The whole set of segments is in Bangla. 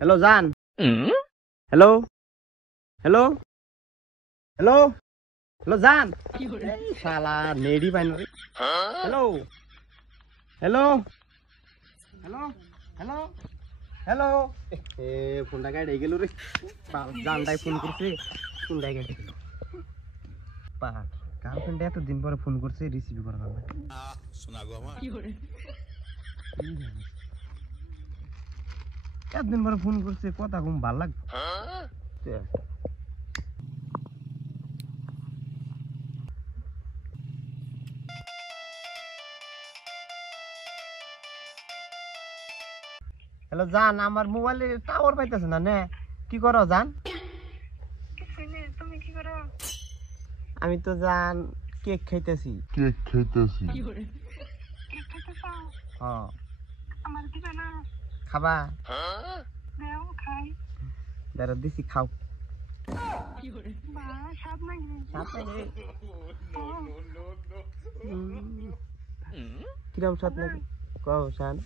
হ্যালো জান, হ্যালো হ্যালো হ্যালো হ্যালো জান, শালা নেডি পাইন রে। Hello hello hello hello hello, এ ফোনটা গাড়ি গেল রে। জানটাই ফোন করছে, ফোনটা গাড়ি গেল। গার্লফ্রেন্ড এতদিন পরে ফোন করছে, রিসিভ করা যাবে এতদিন পরে ফোন করছে, কথা কম ভাল লাগবে। হ্যালো জান, আমার মোবাইলে টাওয়ার পাইতেছে না, নে কি করো জান? তুমি কি করো? আমি তো জান কেক খাইতেছি। কেক খাইতেছি। কেক খাইতেছো? হ্যাঁ। আমার দিবে না? খাবা? দাও খাই। দাঁড়া দিছি, খাও। বা স্বাদ নাকি? কিরম স্বাদ নাকি? কও শান।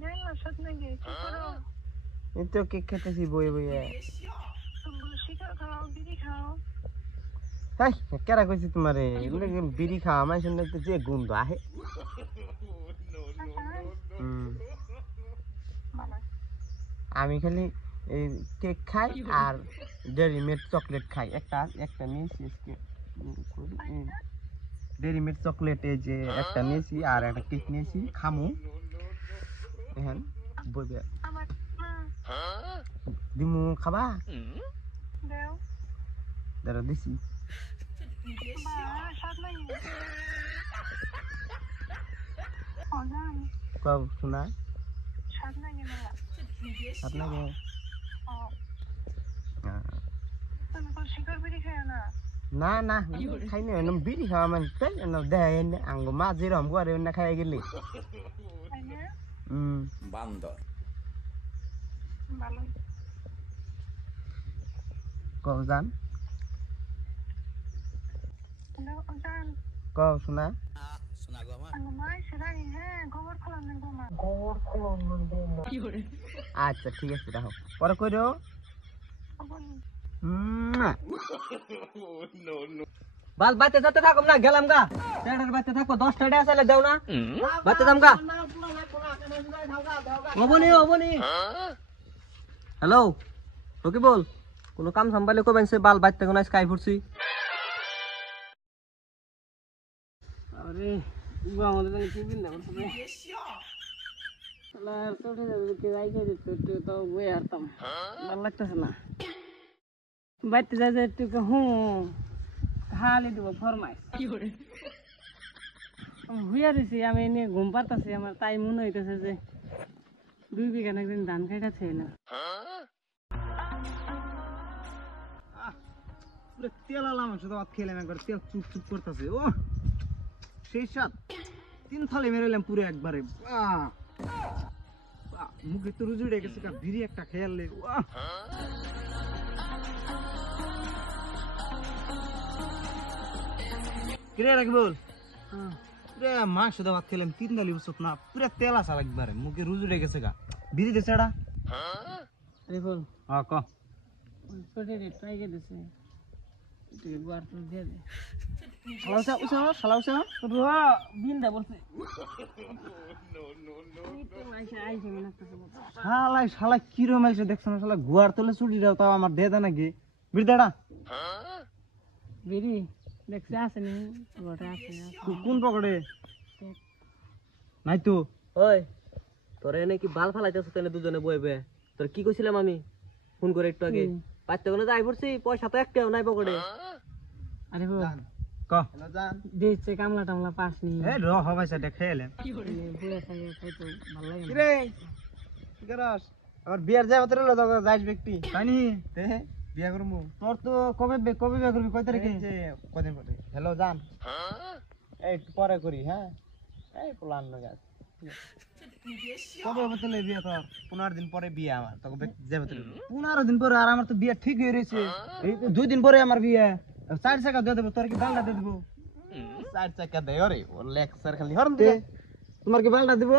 জানো স্বাদ নাকি? কি করো? এই তো কেক খাইতেছি বয়ে বয়ে। তুমি শিকার খাও, বিড়ি খাও। হাই, কেরা কইছি তোমারে বিড়ি খাওয়া আমার শুনলে তো যে গন্ধ আহে। আমি খালি এই কেক খাই আর ডেরি মিল্ক চকলেট খাই। একটা নিয়েছি ডেরি মিল্ক চকলেট, এই যে একটা নিয়েছি আর একটা কেক নিয়েছি, খামু এখন বইবে। দিমু, খাবা? দাও। দাঁড়া দিছি। বা স্বাদ নাকি? অজান। কও শোনা, স্বাদ নাকি না? আপনাকে তুমি তো শিকার বিড়ি খাও না? না না খাই না, বিড়ি খাওয়া মানে দেয় আঙ্গ মা যেরকম করে অন্য খাই গেলে। তাই না? বান্দর ভালো। কও জান, হ্যালো অজান। কও শোনা। শোনা গো আমার আমার মা সেরাই, হ্যাঁ গোবর খোলাম না গো মা। আচ্ছা ঠিক আছে, রাখো, পরে কইরো। বাল বাইতে যেতে থাকুম না, গেলাম গা। টেডার বাইতে থাকবো, 10 টাকা আসলে দাও না, বাইতে যাম গা। ওবনি হ্যালো, ওকে বল, কোনো কাম সামবাইলে কবেন সে বাল বাইতে কোন স্কাই ফুটছি। আরে উবা আমাদের জানি কি বিল না করতে শালা চোটে যাবে কে রাইখে দিত তো বই হারতাম, ভালো লাগতেছে না। বাইতে যাই যে একটু খালি দেব ফরমাইশ হুইয়া দিছি। আমি এনে ঘুম পাতাছি, আমার তাই মনে হইতেছে যে 2 বিঘা একদিন ধান খাইতেছে না। তেল আলাম শুধু ভাত খেলাম, একবার তেল চুপ চুপ করতেছে। ও সেই সাত 3 থালি মেরেলাম পুরো একবারে। মুখে তো রুজু উঠে গেছে, বিড়ি একটা খেয়ালে। কিরে রাখি বল, পুরা মাংস দিয়ে ভাত খেলাম 3 থালি, বুঝছত না? পুরা তেল আসা একবারে, মুখে রুজু উঠে গেছে গা। বিড়ি দিছে এটা আরে বল। হ্যাঁ ক ছোটে রে ট্রাই করে দিছে, তুই বার তো দে দে। শালাউসা রুয়া বিন্দা বলছে। শালা কিরম আইছে দেখছ না? শালা গুয়ার তলে চুটি দাও, তাও আমার দে দেয় নাকি বিড়ি? বিড়ি দেখছে আসেনি, কোন পকেটে নাই তো? ওই তোর এনে কি বাল ফালাইতেছ? তেনে দুজনে বইবে, তোর কি কইছিলাম আমি ফোন করে একটু আগে? পাইতে কোনে যাই পড়ছি, পয়সা তো একটাও নাই পকেটে। আরে ক জান দিছে কামলা টামলা পাসনি। এ র হবাই সেটা খেলে বুয়া সাথে খাইতো ভালো লাগে কি রে? কি করস? আবার বিয়ার যাই হতে রইলো, তো যাইস ব্যক্তি তাইনি তে বিয়া করমু। তোর তো কবে বিয়া করবি? কয় তারিখে? যে কদিন পরে। হ্যালো জান, এই পরে করি। হ্যাঁ এই প্ল্যান লাগাস কবে বলতে বিয়া? তোর 15 দিন পরে বিয়া আমার, তোকে যাবে তো 15 দিন পরে। আর আমার তো বিয়া ঠিক হয়ে রয়েছে, এই 2 দিন পরে আমার বিয়া। 4 টাকা দিয়ে দেবো, তোর কি বাংলা দিয়ে দেবো? চার চাকা দেয় রে ও লেকচার খালি হরন দিবে তোমার কি বালটা দিব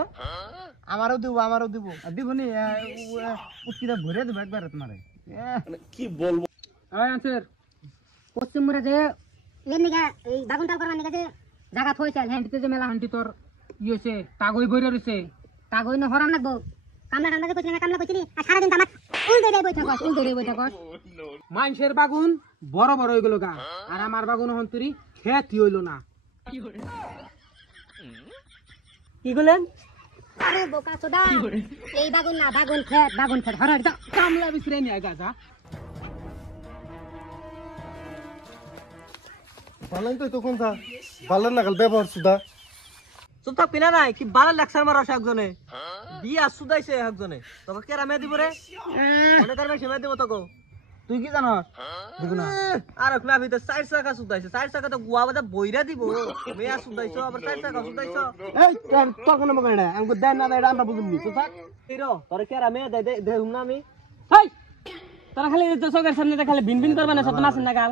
আমারও দিব দিব নি উটকিটা ভরে দেব একবার তোমারে কি বলবো ওই আনসার পশ্চিম মুরে যে লেনিগা এই বাগুনটাল করবার নিগা যে জায়গা থইছাল হ্যান্ডিতে যে মেলা হান্ডি তোর ইয়েছে তাগই বইরে রইছে তাগই ন হরান লাগবো কামলা যে কইছিস না কামলা কইছিলি আর সারা দিন তো আমার উল্টো রে বই থাকস মানুষের বাগুন বড় বড় হই গেল গা আর আমার বাগুন হন্তরি খেতি হইল না কি বলেন আরে বোকা চোদা এই বাগুন না বাগুন খেত হরার যা কামলা বিছরে নিয়ে গা যা ভালোই তো তখন যা ভালো না কাল ব্যবহার সুদা চুপ থাক পিনা নাই কি বালা লেকচার মারা একজনে বিয়া সুদাইছে একজনে তোকে কেরা মে দিব রে মনে করবে সে মে দিব তোকে তুই কি জানস দেখো না আর না ভিতরে চার চাকা সুদাইছে চার চাকা তো গুয়া বাজা বইরা দিব মেয়া সুদাইছো আবার চার চাকা সুদাইছো এই তোর কোন মগল না আমগো দেন না এটা আমরা বুঝুমনি তো থাক হিরো তোর কেরা মে দে দে হুম না আমি হেই তোরা খালি তো চোখের সামনে খালি ভিন ভিন করবা না সত মাছ না গাল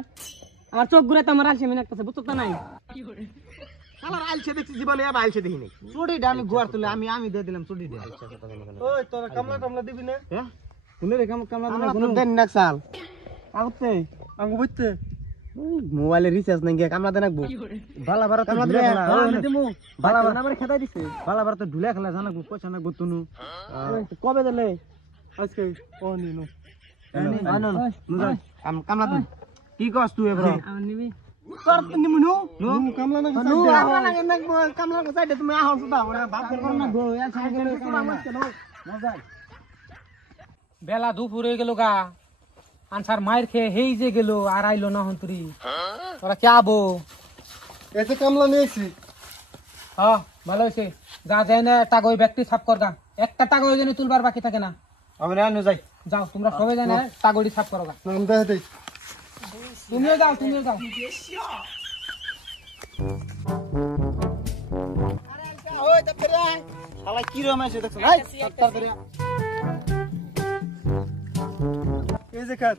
আমার চোখ ঘুরে তো আমার আলসে মিনাক কাছে বুঝতো তো নাই আমার আইছে দেখছি জীবনে আর আইছে দেখি নাই চুড়িটা আমি গুয়ার তুলে আমি দিয়ে দিলাম চুড়ি দিয়ে ওই তোর কামলা দিবি না হ্যাঁ কোনে রে কামলা দিনা দেন না সাল আউতে আঙ্গু বুঝতে মোবাইলে রিচার্জ নাই গিয়া কামলা দেন রাখবো বালা বারা তো ঢুলে খেলা দিমু বালা বারা আমার খেদাই দিছে বালা বারা তো ঢুলে খেলা জানা গো পয়সা না গো তুনু কবে দিলে আজকে ও নিনু আনন মুজা কামলা দিন কি কস তুই এবার আমার নিবি তোর নিমু নো কামলা না কামলা কো সাইডে তুমি আহো সুদা ওরা বাপ কর না গো এ সাইডে মজা বেলা দুপুর হয়ে গেল গা আনসার মায়ের খেয়ে হেই যে গেল আর আইলো না হন্তরি তোরা কে আবো এতে কামলা নিয়েছি হ্যাঁ ভালো হয়েছে যা যায় না টাকা ওই ব্যক্তি সাফ কর গা একটা টাকা ওই জন্য তুলবার বাকি থাকে না আমি না যাই যাও তোমরা সবাই যায় না টাগড়ি সাফ করো গা নাম দেখ দেই তুমিও যাও ওই তাড়াতাড়ি আয় শালা কি রকম আছে দেখছ ভাই তাড়াতাড়ি এই যে কাট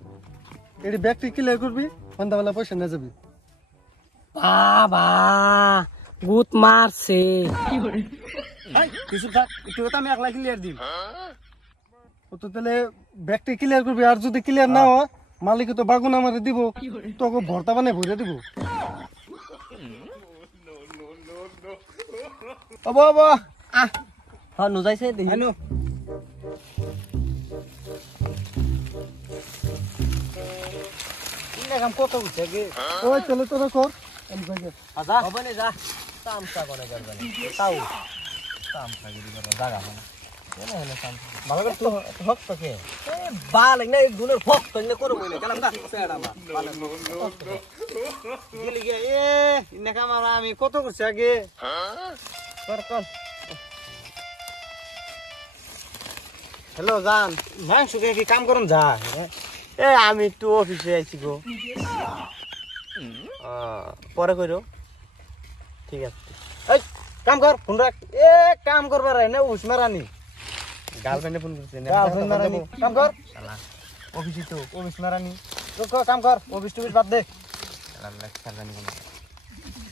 এডি ব্যাগটি ক্লিয়ার করবি সন্ধ্যাবেলা পয়সা নিয়ে যাবি বাবা গুত মারছে কিছু থাক একটু কথা আমি একলা ক্লিয়ার দিই ও তো তাহলে ব্যাগটি ক্লিয়ার করবি আর যদি ক্লিয়ার না হয় মালিক তো বাগুন আমারে দিব তোকে ভর্তা বানিয়ে ভরে দিব ও বাবা হ্যাঁ নুজাইছে দেখি আনো কাম কত উঠছে গে ওই চলে তোরা কর আজা হবে না যা তামসা করে করবে তাও তামসা গিরি করে জায়গা হবে কেন হলো তামসা ভালো করে তো হক তো কে এ বাল না এক গুণের হক তো না করব না কালাম দা সেড়া মা গেলি গে এ ইনে কামারা আমি কত করছি আগে কর হ্যালো জান মাংস কে কি কাম করুন যা এ আমি একটু অফিসে আইছি গো পরে কইরো ঠিক আছে এই কাম কর ফোন রাখ এ কাম করবার আই না উসমারানি গার্লফ্রেন্ডে ফোন করছে না গার্লফ্রেন্ড মারানি কাম কর শালা অফিসে তো অফিস মারানি তো কাম কর অফিস টুফিস বাদ দে শালা লেকচার জানি কোন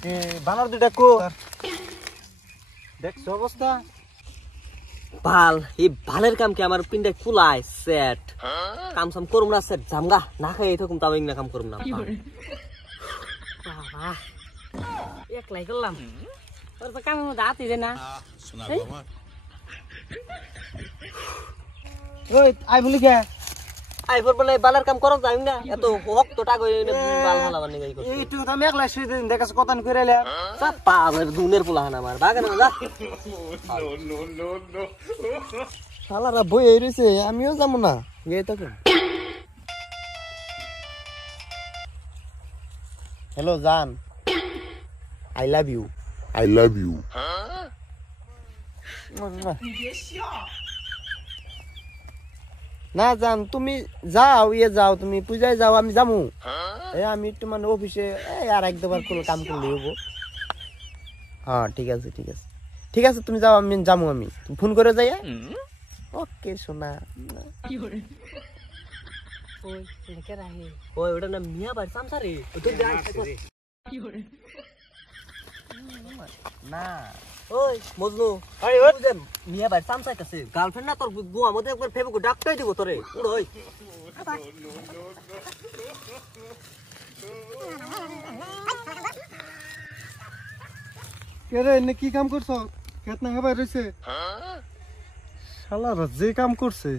এ বানর দুটা কো দেখছ অবস্থা ভাল এই ভালের কাম কি আমার পিন্ডে কুলাই সেট কাম সাম করুম না সেট জামগা না খাই থাকুম তাও না কাম করুম না বাবা একলাই করলাম তোর তো কামের মধ্যে হাতি দে না শোনা গো আমার ওই আই বলি কে আই ফর বলে বালার কাম করক যাই না এত হক তো টাকা এনে বাল ভালা বানি গাই করছে এইটু তো আমি একলা শুই দিন দেখাস কথা কইরাইলা সব পাবের দুনের পুলাহান আমার বাগান যা শালারা বই এই রইছে আমিও যাব না গেই তো হ্যালো জান আই লাভ ইউ না জান তুমি যাও যাও তুমি পূজায় যাও আমি যামু আমি একটু মানে অফিসে আর এক দুবার কাম করলে হবো হ্যাঁ ঠিক আছে তুমি যাও আমি যামু আমি ফোন করে যাই ওকে সোনা ওই লেকে রাহি ওই ওটা না মিয়া বাড়ি সামসারে তো না ওই মজনু মিয়া ভাই চাম চাইতেছে গার্লফ্রেন্ড না তোর বুয়া মধ্যে একবার ফেবুকে ডাকটাই দিব তোরে উড়ো ওই কে রে এনে কি কাম করছ খেত না খাবার রইছে শালারা যে কাম করছে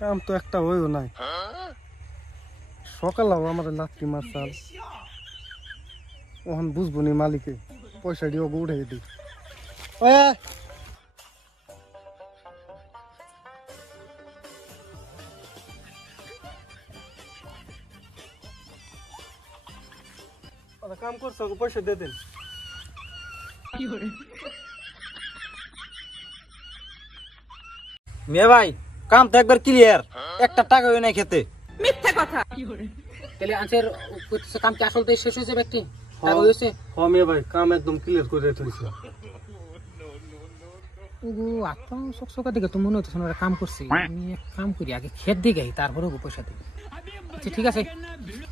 কাম তো একটা হইও নাই সকালেও আমার লাত্তি মারছাল ওহন বুঝবো নি মালিকে পয়সা দিয়ে ওকে উঠাই দিই কাম করছো ওকে পয়সা দিয়ে দেন মিয়া ভাই কাম তো একবার ক্লিয়ার একটা টাকা নাই খেতে তাহলে আনসার কাম কি আসলতে শেষ হয়েছে ব্যক্তি টাকা হয়েছে মিয়া ভাই কাম একদম ক্লিয়ার করে থইছে ওগো আত্মা সকসকা দিকে তো মনে হচ্ছে ওরা কাম করছে আমি এক কাম করি আগে খেত দিকে তারপরে ওগো পয়সা দিই আচ্ছা ঠিক আছে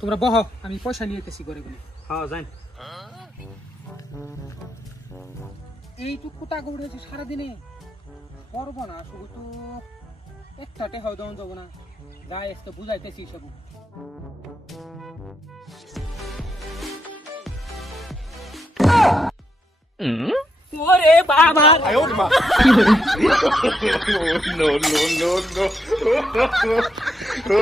তোমরা বহ আমি পয়সা নিয়ে এসেছি করে বলে হ্যাঁ যাই এইটুকু টাকা উঠেছে সারাদিনে করবো না শুধু তো একটা টেহাও দেওয়া যাবো না গায়ে এসে বুঝাইতেছি সব ওরে বাবা no.